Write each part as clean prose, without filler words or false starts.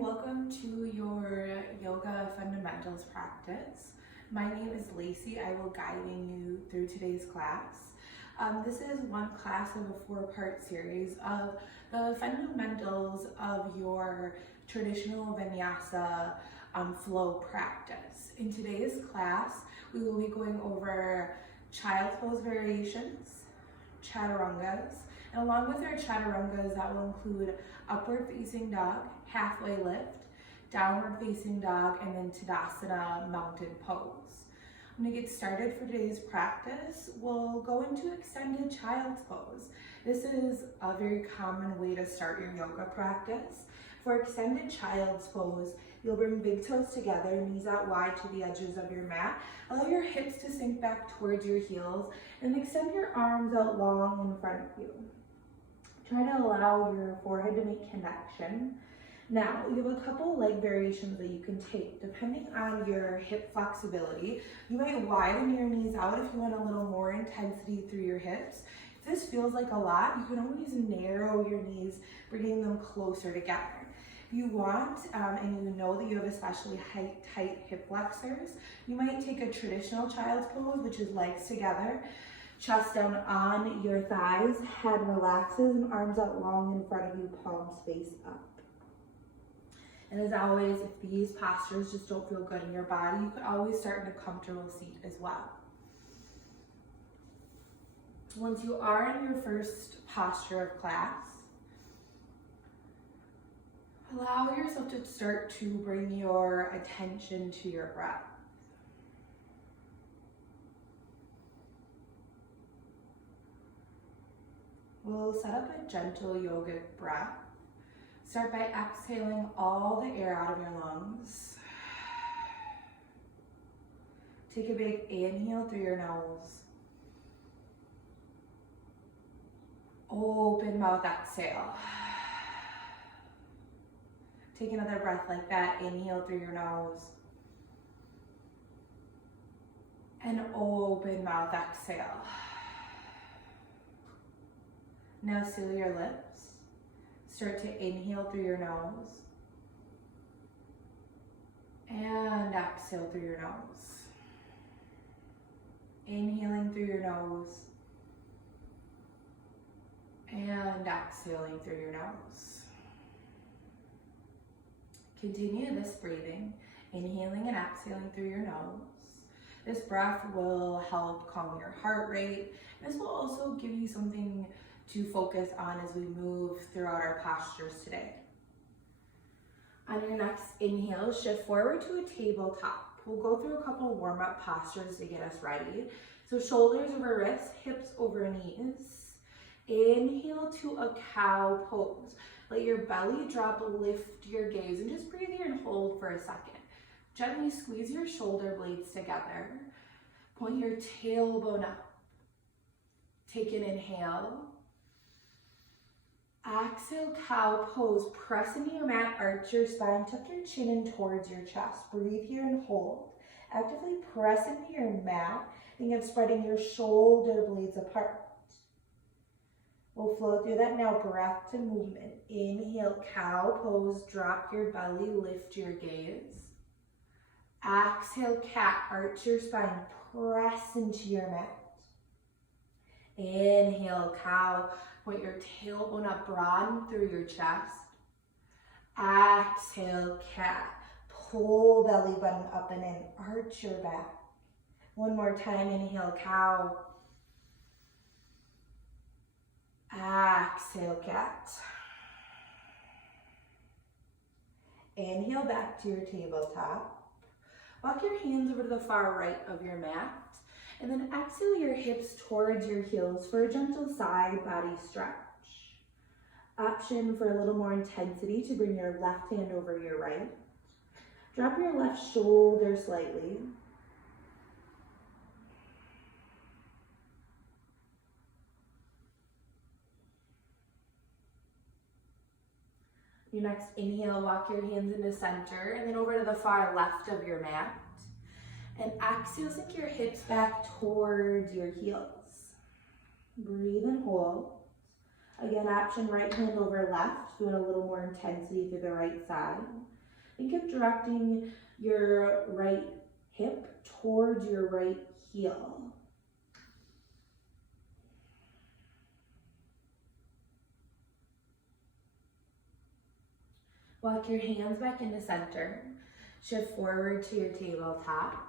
welcome to your yoga fundamentals practice. My name is Lacey. I will guiding you through today's class. This is one class of a four-part series of the fundamentals of your traditional Vinyasa flow practice. In today's class, we will be going over child's pose variations, Chaturangas, and along with our Chaturangas, that will include upward facing dog, halfway lift, downward facing dog, and then Tadasana mounted pose. I'm going to get started for today's practice. We'll go into extended child's pose. This is a very common way to start your yoga practice. For extended child's pose, you'll bring big toes together, knees out wide to the edges of your mat. Allow your hips to sink back towards your heels and extend your arms out long in front of you. Try to allow your forehead to make connection. Now, you have a couple leg variations that you can take. Depending on your hip flexibility, you might widen your knees out if you want a little more intensity through your hips. If this feels like a lot, you can always narrow your knees, bringing them closer together. If you want, and you know that you have especially tight hip flexors, you might take a traditional child's pose, which is legs together, chest down on your thighs, head relaxes, and arms out long in front of you, palms face up. And as always, if these postures just don't feel good in your body, you could always start in a comfortable seat as well. Once you are in your first posture of class, allow yourself to start to bring your attention to your breath. We'll set up a gentle yogic breath. Start by exhaling all the air out of your lungs. Take a big inhale through your nose. Open mouth, exhale. Take another breath like that. Inhale through your nose. And open mouth, exhale. Now seal your lips. Start to inhale through your nose. And exhale through your nose. Inhaling through your nose. And exhaling through your nose. Continue this breathing, inhaling and exhaling through your nose. This breath will help calm your heart rate. This will also give you something to focus on as we move throughout our postures today. On your next inhale, shift forward to a tabletop. We'll go through a couple warm-up postures to get us ready. So shoulders over wrists, hips over knees. Inhale to a cow pose. Let your belly drop, lift your gaze, and just breathe here and hold for a second. Gently squeeze your shoulder blades together. Point your tailbone up. Take an inhale. Exhale, cow pose. Press into your mat, arch your spine, tuck your chin in towards your chest. Breathe here and hold. Actively press into your mat. Think of spreading your shoulder blades apart. We'll flow through that now, breath to movement. Inhale, cow pose, drop your belly, lift your gaze. Exhale, cat, arch your spine, press into your mat. Inhale, cow, point your tailbone up, broaden through your chest. Exhale, cat, pull belly button up and in, arch your back. One more time, inhale, cow. Exhale, cat. Inhale back to your tabletop. Walk your hands over to the far right of your mat. And then exhale your hips towards your heels for a gentle side body stretch. Option for a little more intensity to bring your left hand over your right. Drop your left shoulder slightly. Your next inhale, walk your hands into center and then over to the far left of your mat. And exhale, sink your hips back towards your heels. Breathe and hold. Again, option right hand over left, doing a little more intensity through the right side. Think of directing your right hip towards your right heel. Walk your hands back into center. Shift forward to your tabletop.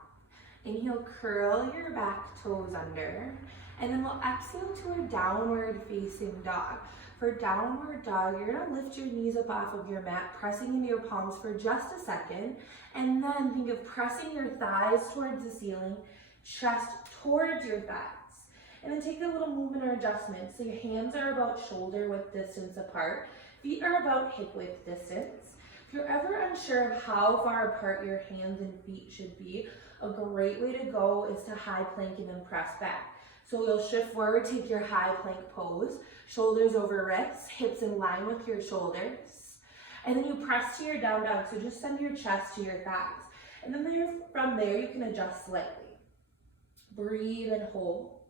Inhale, curl your back toes under. And then we'll exhale to a downward facing dog. For downward dog, you're gonna lift your knees up off of your mat, pressing into your palms for just a second. And then think of pressing your thighs towards the ceiling, chest towards your thighs. And then take a little movement or adjustment. So your hands are about shoulder width distance apart. Feet are about hip width distance. If you're ever unsure of how far apart your hands and feet should be, a great way to go is to high plank and then press back. So you'll shift forward, take your high plank pose, shoulders over wrists, hips in line with your shoulders. And then you press to your down dog, so just send your chest to your thighs. And then from there, you can adjust slightly. Breathe and hold.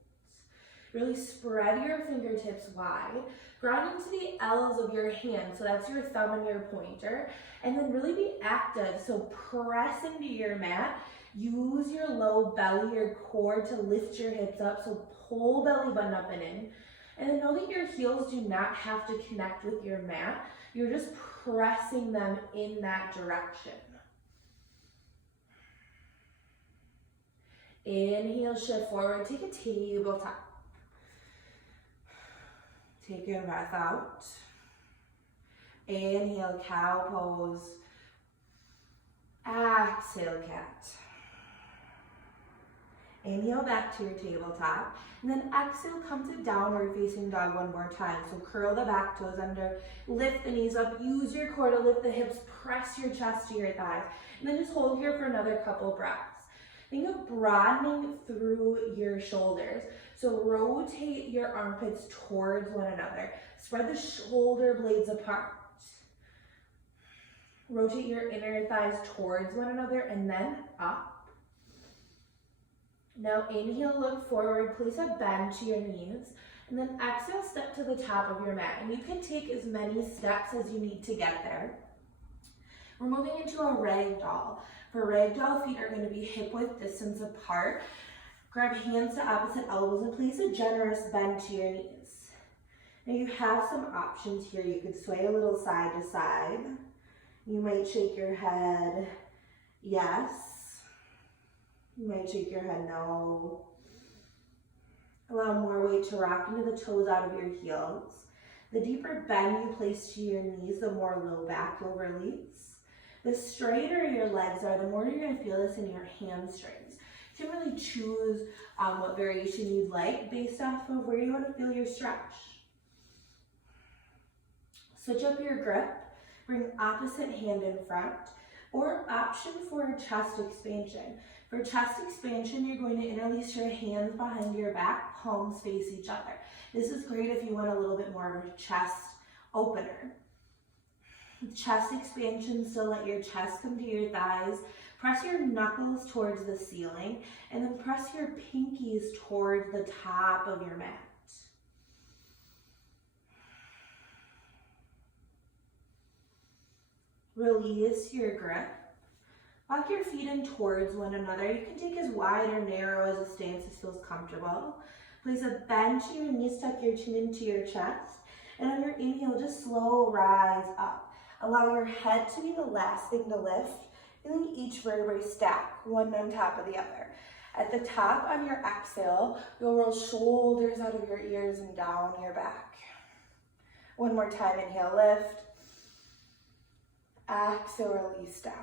Really spread your fingertips wide. Ground into the L's of your hands, so that's your thumb and your pointer. And then really be active, so press into your mat. Use your low belly, your core to lift your hips up, so pull belly button up and in. And then know that your heels do not have to connect with your mat. You're just pressing them in that direction. Inhale, shift forward, take a tabletop. Take your breath out. Inhale, cow pose. Exhale, cat. Inhale back to your tabletop. And then exhale, come to downward facing dog one more time. So curl the back toes under, lift the knees up, use your core to lift the hips, press your chest to your thighs. And then just hold here for another couple breaths. Think of broadening through your shoulders. So rotate your armpits towards one another. Spread the shoulder blades apart. Rotate your inner thighs towards one another and then up. Now inhale, look forward, place a bend to your knees, and then exhale, step to the top of your mat. And you can take as many steps as you need to get there. We're moving into a ragdoll. For ragdoll, feet are going to be hip width distance apart. Grab hands to opposite elbows and place a generous bend to your knees. Now you have some options here. You could sway a little side to side. You might shake your head yes. You might shake your head no. Allow more weight to rock into the toes out of your heels. The deeper bend you place to your knees, the more low back you'll release. The straighter your legs are, the more you're going to feel this in your hamstrings. You can really choose what variation you'd like based off of where you want to feel your stretch. Switch up your grip. Bring opposite hand in front, or option for chest expansion. For chest expansion, you're going to interlace your hands behind your back, palms face each other. This is great if you want a little bit more of a chest opener. Chest expansion, so let your chest come to your thighs. Press your knuckles towards the ceiling, and then press your pinkies towards the top of your mat. Release your grip. Walk your feet in towards one another. You can take as wide or narrow as a stance as feels comfortable. Place a bend to your knees, tuck your chin into your chest. And on your inhale, just slow rise up. Allow your head to be the last thing to lift. Feeling each vertebrae stack, one on top of the other. At the top on your exhale, you'll roll shoulders out of your ears and down your back. One more time, inhale, lift. Exhale, release down.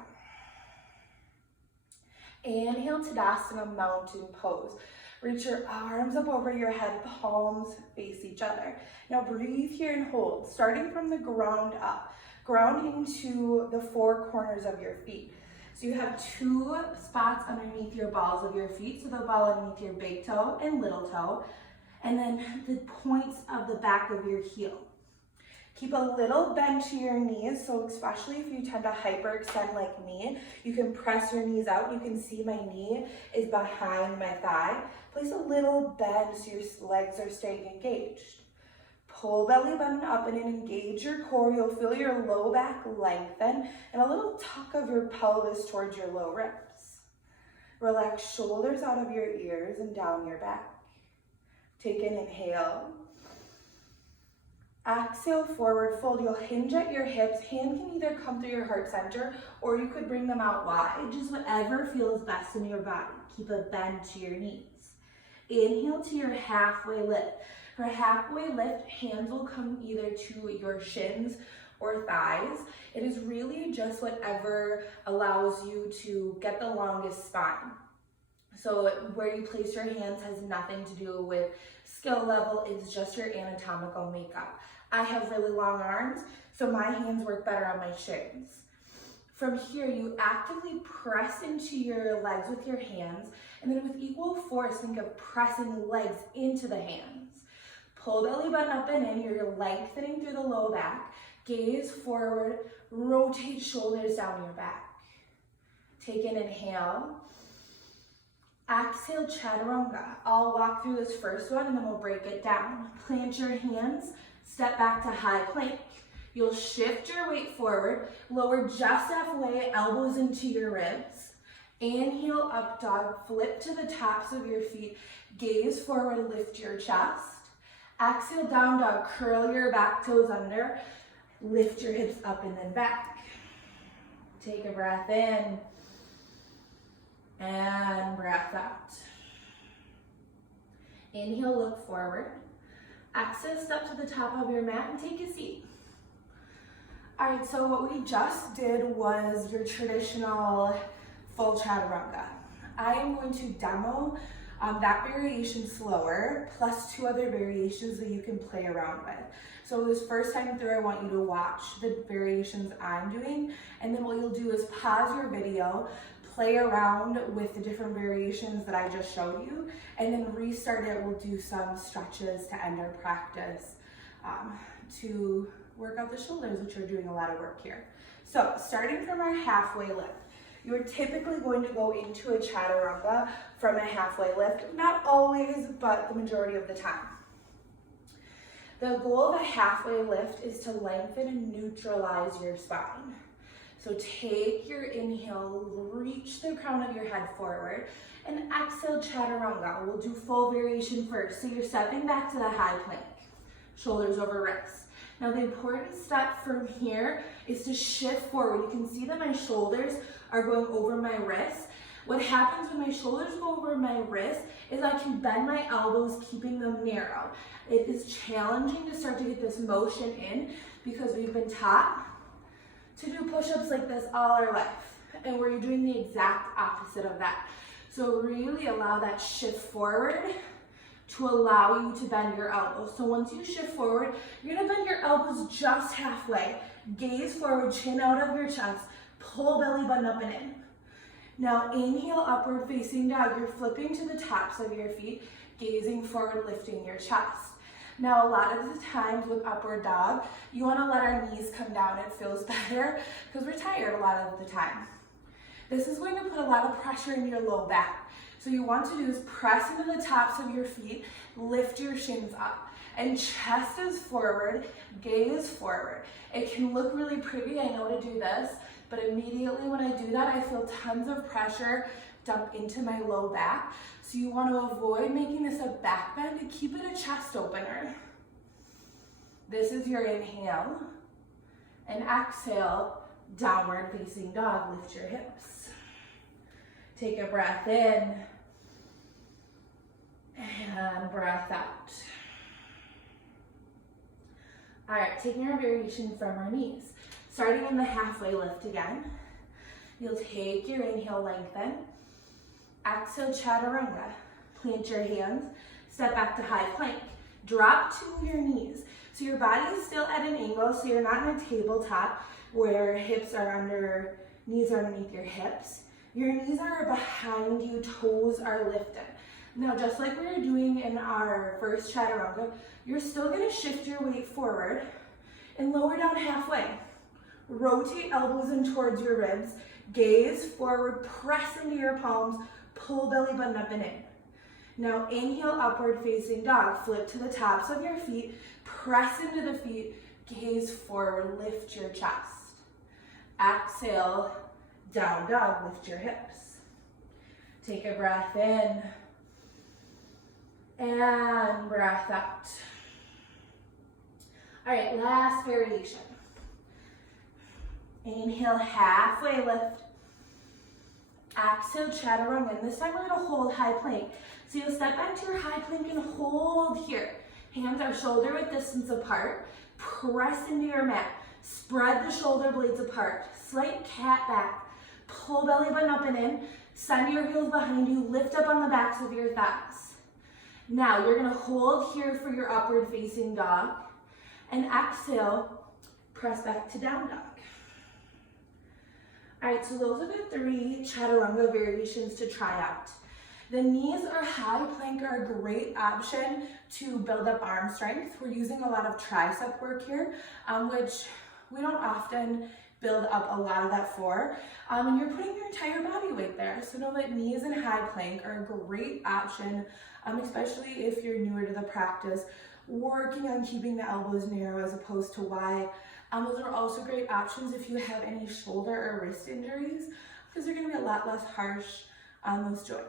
Inhale, Tadasana, mountain pose. Reach your arms up over your head, palms face each other. Now breathe here and hold, starting from the ground up. Ground into the four corners of your feet. So you have two spots underneath your balls of your feet. So the ball underneath your big toe and little toe. And then the points of the back of your heel. Keep a little bend to your knees, so especially if you tend to hyperextend like me, you can press your knees out. You can see my knee is behind my thigh. Place a little bend so your legs are staying engaged. Pull belly button up and engage your core. You'll feel your low back lengthen and a little tuck of your pelvis towards your low ribs. Relax shoulders out of your ears and down your back. Take an inhale. Exhale, forward fold. You'll hinge at your hips. Hand can either come through your heart center or you could bring them out wide, just whatever feels best in your body. Keep a bend to your knees. Inhale to your halfway lift. For a halfway lift, hands will come either to your shins or thighs. It is really just whatever allows you to get the longest spine. So where you place your hands has nothing to do with skill level, it's just your anatomical makeup. I have really long arms, so my hands work better on my shins. From here, you actively press into your legs with your hands, and then with equal force, think of pressing legs into the hands. Pull belly button up and in, you're lengthening through the low back. Gaze forward, rotate shoulders down your back. Take an inhale. Exhale, Chaturanga. I'll walk through this first one and then we'll break it down. Plant your hands, step back to high plank. You'll shift your weight forward, lower just halfway, elbows into your ribs. Inhale, up dog, flip to the tops of your feet, gaze forward, lift your chest. Exhale, down dog, curl your back toes under, lift your hips up and then back. Take a breath in. And breath out. Inhale, look forward. Exhale, step to the top of your mat and take a seat. All right, so what we just did was your traditional full Chaturanga. I am going to demo that variation slower, plus 2 other variations that you can play around with. So this first time through, I want you to watch the variations I'm doing, and then what you'll do is pause your video, play around with the different variations that I just showed you, and then restart it. We'll do some stretches to end our practice to work out the shoulders, which are doing a lot of work here. So starting from our halfway lift, you're typically going to go into a Chaturanga from a halfway lift, not always, but the majority of the time. The goal of a halfway lift is to lengthen and neutralize your spine. So take your inhale, reach the crown of your head forward, and exhale, Chaturanga. We'll do full variation first. So you're stepping back to the high plank, shoulders over wrists. Now the important step from here is to shift forward. You can see that my shoulders are going over my wrists. What happens when my shoulders go over my wrists is I can bend my elbows, keeping them narrow. It is challenging to start to get this motion in because we've been taught to do push-ups like this all our life, and we're doing the exact opposite of that. So really allow that shift forward to allow you to bend your elbows. So once you shift forward, you're gonna bend your elbows just halfway. Gaze forward, chin out of your chest, pull belly button up and in. Now inhale, upward facing dog. You're flipping to the tops of your feet, gazing forward, lifting your chest. Now, a lot of the times with upward dog, you want to let our knees come down. It feels better because we're tired a lot of the time. This is going to put a lot of pressure in your low back. So you want to do is press into the tops of your feet, lift your shins up, and chest is forward, gaze forward. It can look really pretty, I know to do this, but immediately when I do that, I feel tons of pressure dump into my low back. So you want to avoid making this a back bend and keep it a chest opener. This is your inhale. And exhale, downward facing dog. Lift your hips. Take a breath in. And breath out. All right, taking our variation from our knees. Starting in the halfway lift again. You'll take your inhale, lengthen. Exhale, Chaturanga. Plant your hands, step back to high plank. Drop to your knees. So your body is still at an angle, so you're not in a tabletop where hips are under, knees are underneath your hips. Your knees are behind you, toes are lifted. Now, just like we were doing in our first Chaturanga, you're still gonna shift your weight forward and lower down halfway. Rotate elbows in towards your ribs, gaze forward, press into your palms, pull belly button up and in. Now inhale, upward facing dog. Flip to the tops of your feet, press into the feet, gaze forward, lift your chest. Exhale, down dog, lift your hips. Take a breath in and breath out. All right, last variation. Inhale, halfway lift. Exhale, chaturanga. And this time we're gonna hold high plank. So you'll step into your high plank and hold here. Hands are shoulder width distance apart. Press into your mat. Spread the shoulder blades apart. Slight cat back. Pull belly button up and in. Send your heels behind you. Lift up on the backs of your thighs. Now you're gonna hold here for your upward facing dog. And exhale, press back to down dog. All right, so those are the 3 chaturanga variations to try out. The knees or high plank are a great option to build up arm strength. We're using a lot of tricep work here, which we don't often build up a lot of that for. And you're putting your entire body weight there. So know that knees and high plank are a great option, especially if you're newer to the practice, working on keeping the elbows narrow as opposed to wide. Those are also great options if you have any shoulder or wrist injuries, because they're gonna be a lot less harsh on those joints.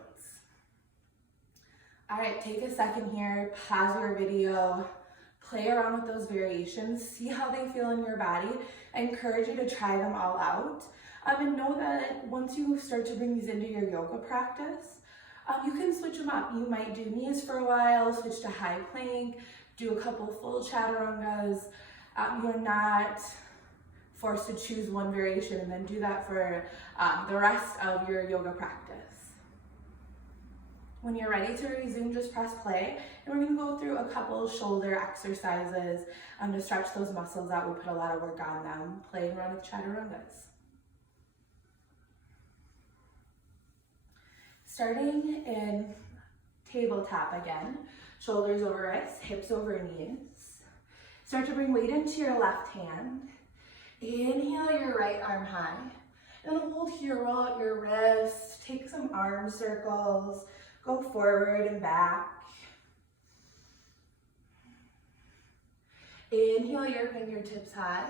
All right, take a second here, pause your video, play around with those variations, see how they feel in your body. I encourage you to try them all out. And know that once you start to bring these into your yoga practice, you can switch them up. You might do knees for a while, switch to high plank, do a couple full chaturangas. You're not forced to choose one variation and then do that for the rest of your yoga practice. When you're ready to resume, just press play, and we're gonna go through a couple shoulder exercises to stretch those muscles out. We put a lot of work on them, playing around with chaturangas. Starting in tabletop again, shoulders over wrists, hips over knees. Start to bring weight into your left hand. Inhale your right arm high. And hold here, roll out your wrists, take some arm circles, go forward and back. Inhale your fingertips high.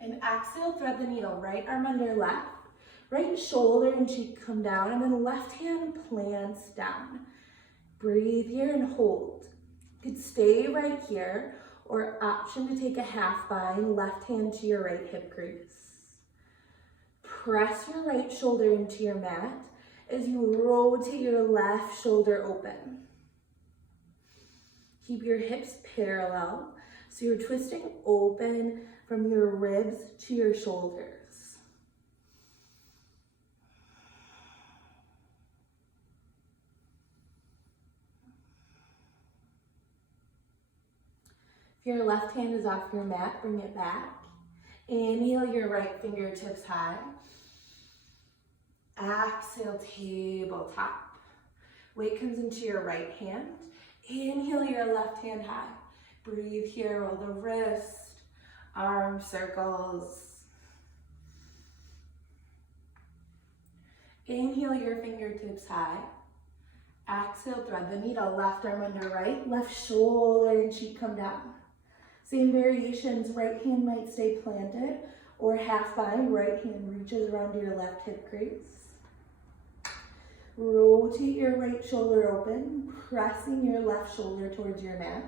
And exhale, thread the needle. Right arm under left. Right shoulder and cheek come down, and then left hand plants down. Breathe here and hold. You could stay right here, or option to take a half bind, left hand to your right hip crease. Press your right shoulder into your mat as you rotate your left shoulder open. Keep your hips parallel, so you're twisting open from your ribs to your shoulders. If your left hand is off your mat, bring it back. Inhale your right fingertips high. Exhale, tabletop. Weight comes into your right hand. Inhale your left hand high. Breathe here, roll the wrist, arm circles. Inhale your fingertips high. Exhale, thread the needle, left arm under right, left shoulder and cheek come down. Same variations, right hand might stay planted, or half bind, right hand reaches around to your left hip crease. Rotate your right shoulder open, pressing your left shoulder towards your mat.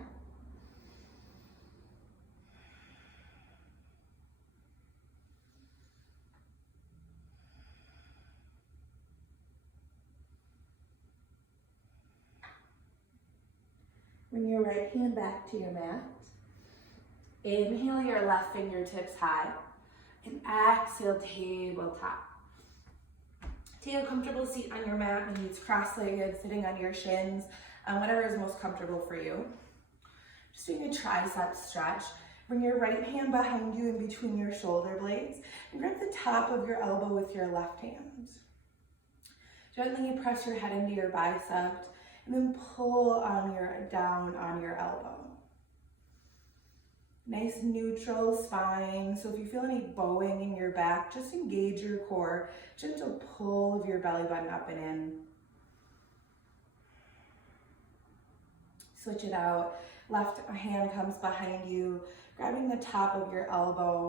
Bring your right hand back to your mat. Inhale your left fingertips high, and exhale, tabletop. Take a comfortable seat on your mat, maybe it's cross-legged, sitting on your shins, whatever is most comfortable for you. Just doing a tricep stretch. Bring your right hand behind you in between your shoulder blades, and grab the top of your elbow with your left hand. Gently press your head into your bicep, and then pull on down on your elbow. Nice neutral spine. So if you feel any bowing in your back, just engage your core. Gentle pull of your belly button up and in. Switch it out. Left hand comes behind you, grabbing the top of your elbow.